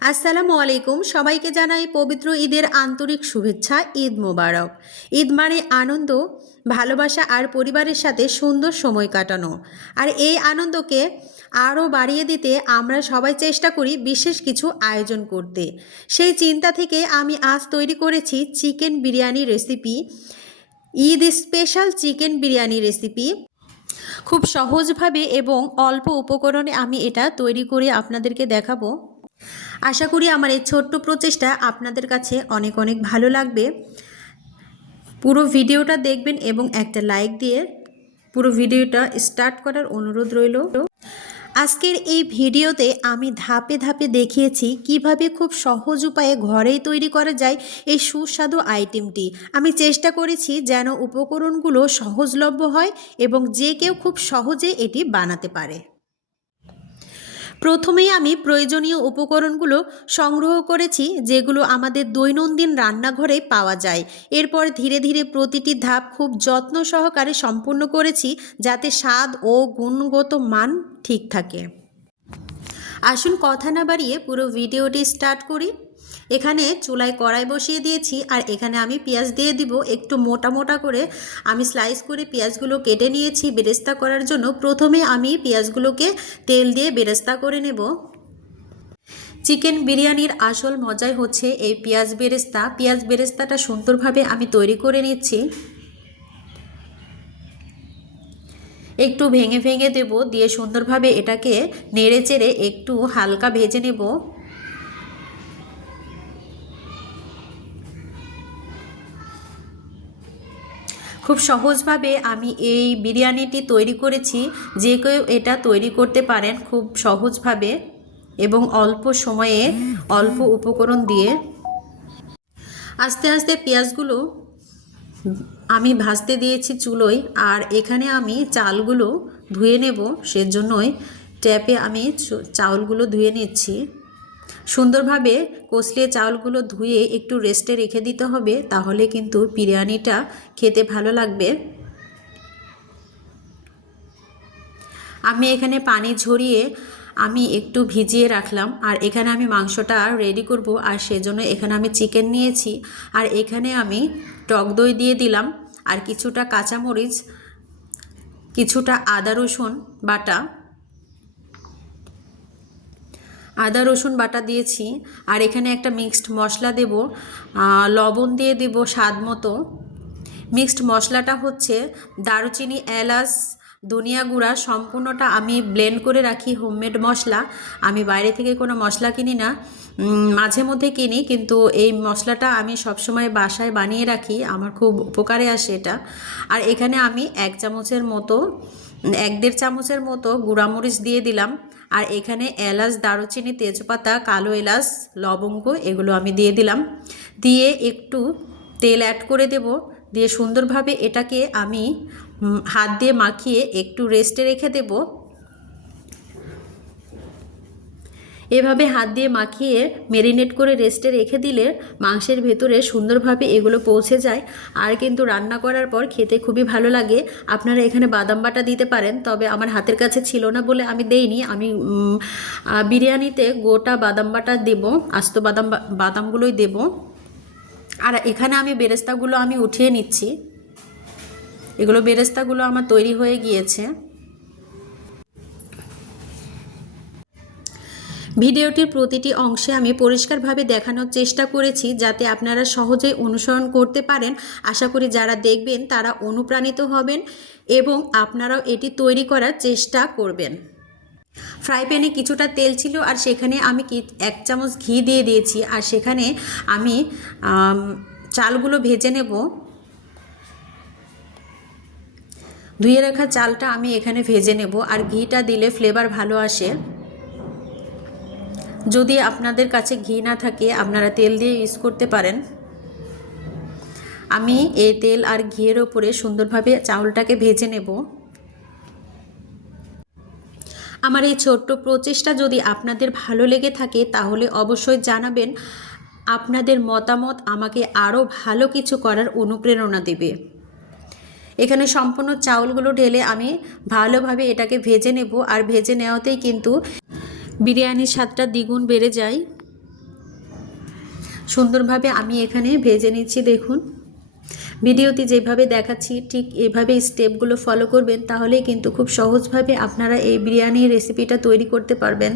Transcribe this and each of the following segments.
আসসালামু আলাইকুম। সবাইকে জানাই পবিত্র ঈদের আন্তরিক শুভেচ্ছা। ঈদ মোবারক। ঈদ মানে আনন্দ, ভালোবাসা আর পরিবারের সাথে সুন্দর সময় কাটানো। আর এই আনন্দকে আরও বাড়িয়ে দিতে আমরা সবাই চেষ্টা করি বিশেষ কিছু আয়োজন করতে। সেই চিন্তা থেকে আমি আজ তৈরি করেছি chicken biryani recipe. Eid special chicken biryani recipe. খুব সহজভাবে এবং অল্প উপকরণে আমি এটা তৈরি করে আপনাদেরকে দেখাবো। আশা করি আমার এই ছোট্ট প্রচেষ্টা আপনাদের কাছে অনেক অনেক ভালো লাগবে। পুরো ভিডিওটা দেখবেন এবং একটা লাইক দিয়ে পুরো ভিডিওটা স্টার্ট করার অনুরোধ রইল। আজকের এই ভিডিওতে আমি ধাপে ধাপে দেখিয়েছি কিভাবে খুব সহজ উপায়ে ঘরেই তৈরি করা যায় এই সুস্বাদু আইটেমটি। আমি চেষ্টা করেছি যেন উপকরণগুলো সহজলভ্য হয় এবং যে কেউ খুব সহজে এটি বানাতে পারে। প্রথমেই আমি প্রয়োজনীয় উপকরণগুলো সংগ্রহ করেছি যেগুলো আমাদের দৈনন্দিন রান্নাঘরে পাওয়া যায়। এরপর ধীরে ধীরে প্রতিটি ধাপ খুব যত্ন সহকারে সম্পূর্ণ করেছি যাতে স্বাদ ও গুণগত মান ঠিক থাকে। আসুন কথা না বাড়িয়ে পুরো ভিডিওটি স্টার্ট করি। এখানে চুলায় কড়াই বসিয়ে দিয়েছি আর এখানে আমি পেঁয়াজ দিয়ে দিব। একটু মোটা মোটা করে আমি স্লাইস করে পেঁয়াজগুলো কেটে নিয়েছি বেরেস্তা করার জন্য। প্রথমে আমি পেঁয়াজগুলোকে তেল দিয়ে বেরেস্তা করে নেব। চিকেন বিরিয়ানির আসল মজাই হচ্ছে এই পেঁয়াজ বেরেস্তা। পেঁয়াজ বেরেস্তাটা সুন্দরভাবে আমি তৈরি করে নিচ্ছি। একটু ভেঙে ভেঙে দেব, দিয়ে সুন্দরভাবে এটাকে নেড়ে চেড়ে একটু হালকা ভেজে নেব। খুব সহজভাবে আমি এই বিরিয়ানিটি তৈরি করেছি। যে কেউ এটা তৈরি করতে পারেন খুব সহজভাবে এবং অল্প সময়ে অল্প উপকরণ দিয়ে। আস্তে আস্তে পেঁয়াজগুলো আমি ভাজতে দিয়েছি চুলোয়। আর এখানে আমি চালগুলো ধুয়ে নেব, সেজন্যই ট্যাপে আমি চাউলগুলো ধুয়ে নিচ্ছি। সুন্দরভাবে কষলিয়ে চাউলগুলো ধুয়ে একটু রেস্টে রেখে দিতে হবে, তাহলে কিন্তু বিরিয়ানিটা খেতে ভালো লাগবে। আমি এখানে পানি ঝরিয়ে আমি একটু ভিজিয়ে রাখলাম। আর এখানে আমি মাংসটা রেডি করব, আর সেজন্য এখানে আমি চিকেন নিয়েছি। আর এখানে আমি টক দই দিয়ে দিলাম, আর কিছুটা কাঁচামরিচ, কিছুটা আদা রসুন বাটা দিয়েছি। আর এখানে একটা মিক্সড মশলা দেব, লবণ দিয়ে দেব স্বাদ মতো। মিক্সড মশলাটা হচ্ছে দারুচিনি, এলাচ, ধনিয়া গুঁড়া, সম্পূর্ণটা আমি ব্লেন্ড করে রাখি। হোমমেড মশলা, আমি বাইরে থেকে কোনো মশলা কিনি না, মাঝে মধ্যে কিনি, কিন্তু এই মশলাটা আমি সবসময় বাসায় বানিয়ে রাখি, আমার খুব উপকারে আসে এটা। আর এখানে আমি 1-1.5 চামচের মতো গুঁড়ামরিচ দিয়ে দিলাম। আর এখানে এলাচ, দারুচিনি, তেজপাতা, কালো এলাচ, লবঙ্গ এগুলো আমি দিয়ে দিলাম। দিয়ে একটু তেল অ্যাড করে দেব, দিয়ে সুন্দরভাবে এটাকে আমি হাত দিয়ে মাখিয়ে একটু রেস্টে রেখে দেব। এভাবে হাত দিয়ে মাখিয়ে ম্যারিনেট করে রেস্টে রেখে দিলে মাংসের ভেতরে সুন্দরভাবে এগুলো পৌঁছে যায়। আর কিন্তু রান্না করার পর খেতে খুবই ভালো লাগে। আপনারা এখানে বাদাম বাটা দিতে পারেন, তবে আমার হাতের কাছে ছিল না বলে আমি দেইনি। আমি বিরিয়ানিতে গোটা বাদাম বাটা দেব, আস্ত বাদামগুলোই দেব। আর এখানে আমি বেরেস্তাগুলো আমি উঠিয়ে নিচ্ছি। এগুলো বেরেস্তাগুলো আমার তৈরি হয়ে গিয়েছে। ভিডিওটির প্রতিটি অংশে আমি পরিষ্কারভাবে দেখানোর চেষ্টা করেছি যাতে আপনারা সহজেই অনুসরণ করতে পারেন। আশা করি যারা দেখবেন তারা অনুপ্রাণিত হবেন এবং আপনারাও এটি তৈরি করার চেষ্টা করবেন। ফ্রাই প্যানে কিছুটা তেল ছিল, আর সেখানে আমি 1 চামচ ঘি দিয়ে দিয়েছি। আর সেখানে আমি চালগুলো ভেজে নেব। ধুয়ে রাখা চালটা আমি এখানে ভেজে নেব। আর ঘিটা দিলে ফ্লেভার ভালো আসে। যদি আপনাদের কাছে ঘি না থাকে আপনারা তেল দিয়ে ইউজ করতে পারেন। আমি এই তেল আর ঘিয়ের ওপরে সুন্দরভাবে চাউলটাকে ভেজে নেব। আমার এই ছোট্ট প্রচেষ্টা যদি আপনাদের ভালো লেগে থাকে তাহলে অবশ্যই জানাবেন। আপনাদের মতামত আমাকে আরও ভালো কিছু করার অনুপ্রেরণা দেবে। এখানে সম্পূর্ণ চাউলগুলো ঢেলে আমি ভালোভাবে এটাকে ভেজে নেব। আর ভেজে নেওয়াতেই কিন্তু বিরিয়ানির স্বাদটা দ্বিগুণ বেড়ে যায়। সুন্দরভাবে আমি এখানে ভেজে নিচ্ছি। দেখুন ভিডিওতে যেভাবে দেখাচ্ছি ঠিক এভাবে স্টেপগুলো ফলো করবেন, তাহলেই কিন্তু খুব সহজভাবে আপনারা এই বিরিয়ানির রেসিপিটা তৈরি করতে পারবেন।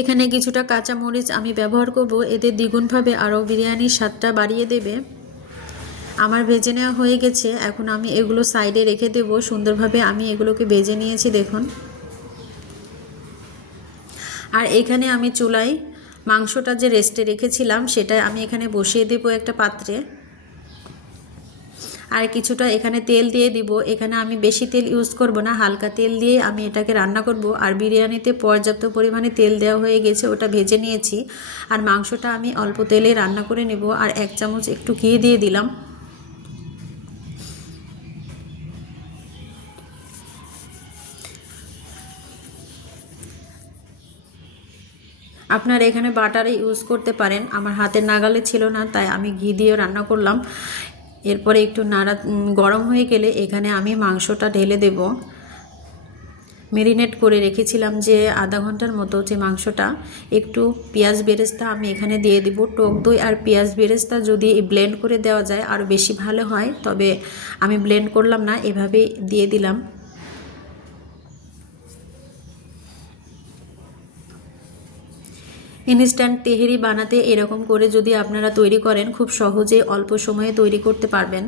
এখানে কিছুটা কাঁচামরিচ আমি ব্যবহার করব, এতে দ্বিগুণভাবে আরও বিরিয়ানির স্বাদটা বাড়িয়ে দেবে। আমার ভেজে নেওয়া হয়ে গেছে, এখন আমি এগুলো সাইডে রেখে দেব। সুন্দরভাবে আমি এগুলোকে ভেজে নিয়েছি দেখুন। আর এখানে আমি চুলায় মাংসটা যে রেস্টে রেখেছিলাম সেটা আমি এখানে বসিয়ে দেব একটা পাত্রে। আর কিছুটা এখানে তেল দিয়ে দিব। এখানে আমি বেশি তেল ইউজ করব না, হালকা তেল দিয়ে আমি এটাকে রান্না করব। আর বিরিয়ানিতে পর্যাপ্ত পরিমাণে তেল দেওয়া হয়ে গেছে, ওটা ভেজে নিয়েছি। আর মাংসটা আমি অল্প তেলে রান্না করে নেব। আর 1 চামচ একটু ঘি দিয়ে দিলাম। আপনারা এখানে বাটারে ইউজ করতে পারেন, আমার হাতের নাগালে ছিল না তাই আমি ঘি দিয়ে রান্না করলাম। এরপরে একটু গরম হয়ে গেলে এখানে আমি মাংসটা ঢেলে দেব। মেরিনেট করে রেখেছিলাম যে আধা ঘন্টার মতো, যে মাংসটা, একটু পেঁয়াজ বেরেস্তা আমি এখানে দিয়ে দিব। টক দই আর পেঁয়াজ বেরেস্তা যদি ব্লেন্ড করে দেওয়া যায় আরও বেশি ভালো হয়, তবে আমি ব্লেন্ড করলাম না, এভাবেই দিয়ে দিলাম। ইনস্ট্যান্ট তেহেরি বানাতে এরকম করে যদি আপনারা তৈরি করেন, খুব সহজে অল্প সময়ে তৈরি করতে পারবেন।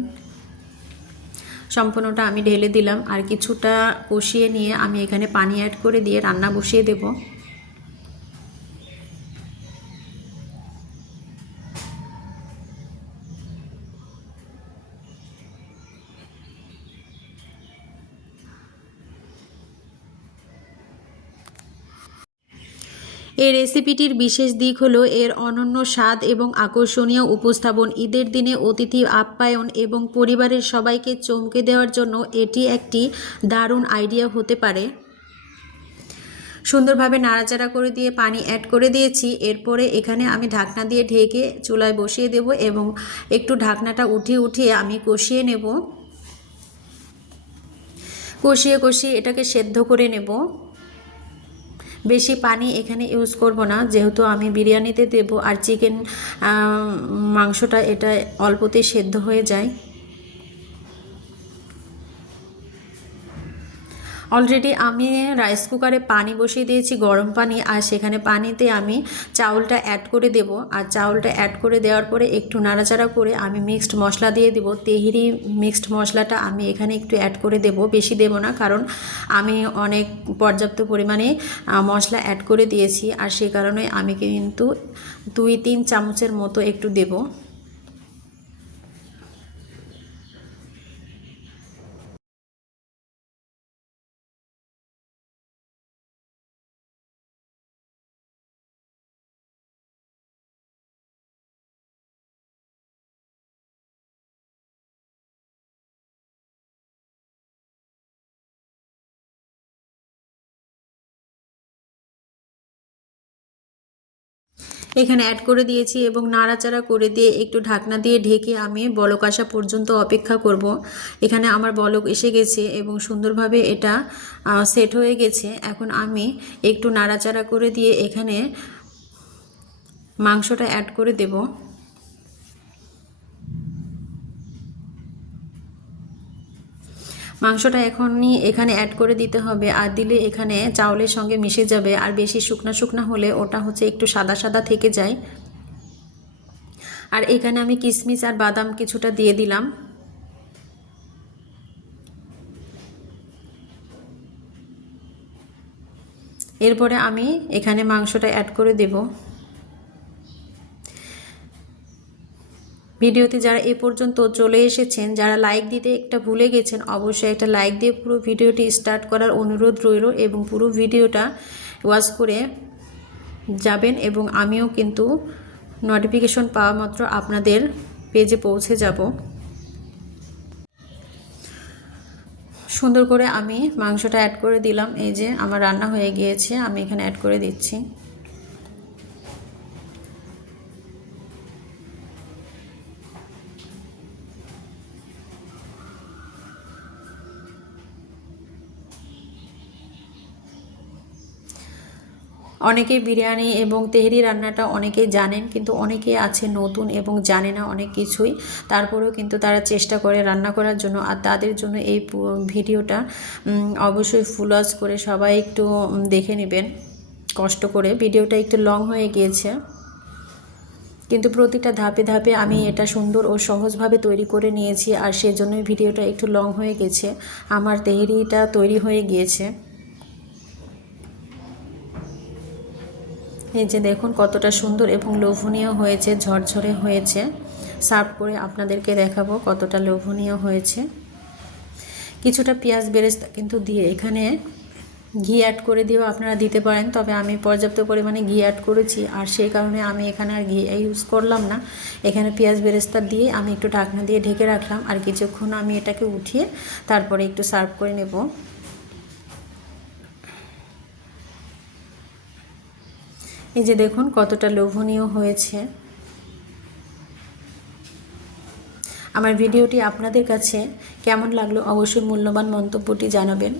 সম্পূর্ণটা আমি ঢেলে দিলাম। আর কিছুটা কষিয়ে নিয়ে আমি এখানে পানি অ্যাড করে দিয়ে রান্না বসিয়ে দেব। এই রেসিপিটির বিশেষ দিক হলো এর অনন্য স্বাদ এবং আকর্ষণীয় উপস্থাপন। ঈদের দিনে অতিথি আপ্যায়ন এবং পরিবারের সবাইকে চমকে দেওয়ার জন্য এটি একটি দারুণ আইডিয়া হতে পারে। সুন্দরভাবে নাড়াচাড়া করে দিয়ে পানি অ্যাড করে দিয়েছি। এরপরে এখানে আমি ঢাকনা দিয়ে ঢেকে চুলায় বসিয়ে দেব এবং একটু ঢাকনাটা উঠিয়ে আমি কষিয়ে নেব। কষিয়ে এটাকে সেদ্ধ করে নেব। বেশি পানি এখানে ইউজ করব না, যেহেতু আমি বিরিয়ানিতে দেব। আর চিকেন মাংসটা এটা অল্পতেই সেদ্ধ হয়ে যায়। অলরেডি আমি রাইস কুকারে পানি বসিয়ে দিয়েছি, গরম পানি। আর সেখানে পানিতে আমি চাউলটা অ্যাড করে দেব। আর চাউলটা অ্যাড করে দেওয়ার পরে একটু নাড়াচাড়া করে আমি মিক্সড মশলা দিয়ে দেব। তেহেরি মিক্সড মশলাটা আমি এখানে একটু অ্যাড করে দেব, বেশি দেব না, কারণ আমি অনেক পর্যাপ্ত পরিমাণে মশলা অ্যাড করে দিয়েছি। আর সে কারণে আমি কিন্তু 2-3 চামচের মতো একটু দেব। এখানে অ্যাড করে দিয়েছি এবং নাড়াচাড়া করে দিয়ে একটু ঢাকনা দিয়ে ঢেকে আমি বলক আসা পর্যন্ত অপেক্ষা করব। এখানে আমার বলক এসে গেছে এবং সুন্দরভাবে এটা সেট হয়ে গেছে। এখন আমি একটু নাড়াচাড়া করে দিয়ে এখানে মাংসটা অ্যাড করে দেব। মাংসটা এখনই এখানে অ্যাড করে দিতে হবে, আর দিলে এখানে চাউলের সঙ্গে মিশে যাবে। আর বেশি শুকনা হলে ওটা হচ্ছে একটু সাদা সাদা থেকে যায়। আর এখানে আমি কিশমিশ আর বাদাম কিছুটা দিয়ে দিলাম। এরপরে আমি এখানে মাংসটা অ্যাড করে দেব। ভিডিওতে যারা এ পর্যন্ত চলে এসেছেন, যারা লাইক দিতে একটা ভুলে গেছেন, অবশ্যই একটা লাইক দিয়ে পুরো ভিডিওটি স্টার্ট করার অনুরোধ রইল এবং পুরো ভিডিওটা ওয়াচ করে যাবেন। এবং আমিও কিন্তু নোটিফিকেশন পাওয়া মাত্র আপনাদের পেজে পৌঁছে যাব। সুন্দর করে আমি মাংসটা অ্যাড করে দিলাম। এই যে আমার রান্না হয়ে গিয়েছে, আমি এখানে অ্যাড করে দিচ্ছি। অনেকেই বিরিয়ানি এবং তেহরি রান্নাটা অনেকেই জানেন, কিন্তু অনেকেই আছে নতুন এবং জানে না অনেক কিছুই, তারপরেও কিন্তু তারা চেষ্টা করে রান্না করার জন্য। আর তাদের জন্য এই ভিডিওটা অবশ্যই ফুল ওয়াচ করে সবাই একটু দেখে নেবেন কষ্ট করে। ভিডিওটা একটু লং হয়ে গিয়েছে, কিন্তু প্রতিটা ধাপে ধাপে আমি এটা সুন্দর ও সহজভাবে তৈরি করে নিয়েছি, আর সেজন্যই ভিডিওটা একটু লং হয়ে গেছে। আমার তেহরিটা তৈরি হয়ে গিয়েছে। এই যে দেখুন কতটা সুন্দর এবং লোভনীয় হয়েছে, ঝরঝরে হয়েছে। সার্ভ করে আপনাদেরকে দেখাবো কতটা লোভনীয় হয়েছে। কিছুটা পেঁয়াজ বেরেস্তা কিন্তু দিয়ে, এখানে ঘি অ্যাড করে দিয়েও আপনারা দিতে পারেন, তবে আমি পর্যাপ্ত পরিমাণে ঘি অ্যাড করেছি, আর সেই কারণে আমি এখানে আর ঘি ইউজ করলাম না। এখানে পেঁয়াজ বেরেস্তা দিয়ে আমি একটু ঢাকনা দিয়ে ঢেকে রাখলাম, আর কিছুক্ষণ আমি এটাকে উঠিয়ে তারপরে একটু সার্ভ করে নেব। এই যে দেখুন কতটা লোভনীয় হয়েছে। আমার ভিডিওটি আপনাদের কাছে কেমন লাগলো অবশ্যই মূল্যবান মন্তব্যটি জানাবেন।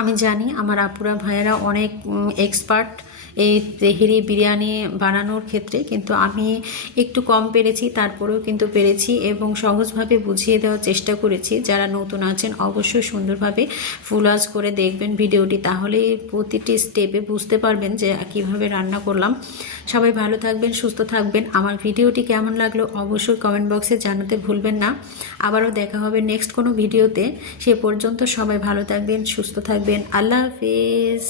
আমি জানি আমার আপুরা ভাইয়েরা অনেক এক্সপার্ট এই তেহরি বিরিয়ানি বানানোর ক্ষেত্রে, কিন্তু আমি একটু কম পেরেছি, তারপরেও কিন্তু পেরেছি এবং সহজভাবে বুঝিয়ে দেওয়ার চেষ্টা করেছি। যারা নতুন আছেন অবশ্যই সুন্দরভাবে ফুল ওয়াচ করে দেখবেন ভিডিওটি, তাহলে প্রতিটি স্টেপে বুঝতে পারবেন যে কিভাবে রান্না করলাম। সবাই ভালো থাকবেন, সুস্থ থাকবেন। আমার ভিডিওটি কেমন লাগলো অবশ্যই কমেন্ট বক্সে জানাতে ভুলবেন না। আবারও দেখা হবে নেক্সট কোনো ভিডিওতে। সে পর্যন্ত সবাই ভালো থাকবেন, সুস্থ থাকবেন। আল্লাহ হাফেজ।